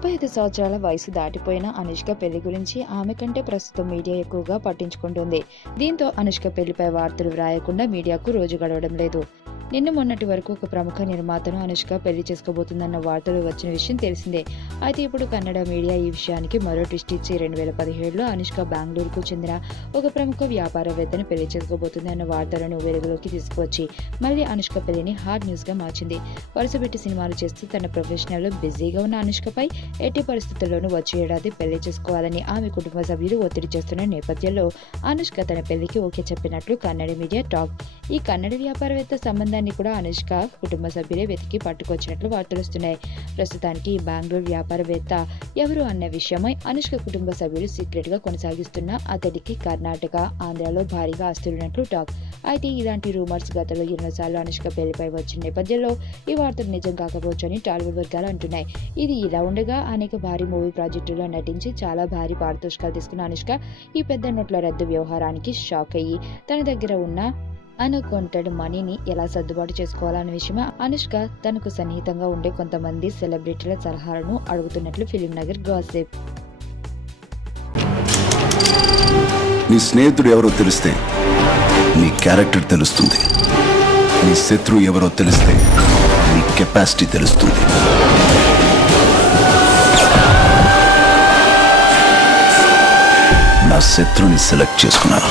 35 సంవత్సరాల వయసు దాటిపోయిన అనుష్క పెళ్లి గురించి ఆమె కంటే ప్రస్తుతం మీడియా ఎక్కువగా పట్టించుకుంటుంది. దీంతో అనుష్క పెళ్లిపై వార్తలు వ్రాయకుండా మీడియాకు రోజు గడవడం లేదు. నిన్న మొన్నటి వరకు ఒక ప్రముఖ నిర్మాతను అనుష్క పెళ్లి చేసుకోబోతుందన్న వార్తలు వచ్చిన విషయం తెలిసిందే. అయితే ఇప్పుడు కన్నడ మీడియా ఈ విషయానికి మరో ట్విస్ట్ ఇచ్చి 2017లో అనుష్క బెంగళూరుకు చెందిన ఒక ప్రముఖ వ్యాపారవేత్తను పెళ్లి చేసుకోబోతుంది అన్న వార్తలను వెలుగులోకి తీసుకువచ్చి మళ్ళీ అనుష్క పెళ్లిని హాట్ న్యూస్ గా మార్చింది. వరుసపెట్టి సినిమాలు చేస్తూ తన ప్రొఫెషనల్ లో బిజీగా ఉన్న అనుష్కపై ఎట్టి పరిస్థితుల్లోనూ వచ్చే ఏడాది పెళ్లి చేసుకోవాలని ఆమె కుటుంబ సభ్యులు ఒత్తిడి చేస్తున్న నేపథ్యంలో అనుష్క తన పెళ్లికి ఓకే చెప్పినట్లు కన్నడ మీడియా టాక్. ఈ కన్నడ వ్యాపారవేత్త సంబంధాన్ని కూడా అనుష్క కుటుంబ సభ్యులే వెతికి పట్టుకొచ్చినట్లు వార్తలు వస్తున్నాయి. ప్రస్తుతానికి ఈ బెంగళూరు వ్యాపారవేత్త ఎవరు అన్న విషయమై అనుష్క కుటుంబ సభ్యులు సీక్రెట్ గా కొనసాగిస్తున్న అతడికి కర్ణాటక, ఆంధ్రాలో భారీగా ఆస్తులున్నట్లు టాక్. అయితే ఇలాంటి రూమర్స్ గతంలో ఎన్నోసార్లు అనుష్క పెళ్లిపై వచ్చిన నేపథ్యంలో ఈ వార్తలు నిజం కాకపోవచ్చని టాలీవుడ్ వర్గాలు అంటున్నాయి. ఇది ఇలా ఉండగా అనేక భారీ మూవీ ప్రాజెక్టుల్లో నటించి చాలా భారీ పారితోషికాలు తీసుకున్న అనుష్క ఈ పెద్ద నోట్ల రద్దు వ్యవహారానికి షాక్ అయ్యి తన దగ్గర ఉన్న అన్అకౌంటెడ్ మనీని ఎలా సర్దుబాటు చేసుకోవాలన్న విషయమై అనుష్క తనకు సన్నిహితంగా ఉండే కొంతమంది సెలబ్రిటీల సలహాలను అడుగుతున్నట్లు ఫిలిం నగర్ గాసిప్. నీ స్నేహితుడు ఎవరో తెలిస్తే నీ క్యారెక్టర్ తెలుస్తుంది. నీ శత్రువు ఎవరో తెలిస్తే నీ కెపాసిటీ తెలుస్తుంది. నా శత్రువుని సెలెక్ట్ చేసుకున్నాను.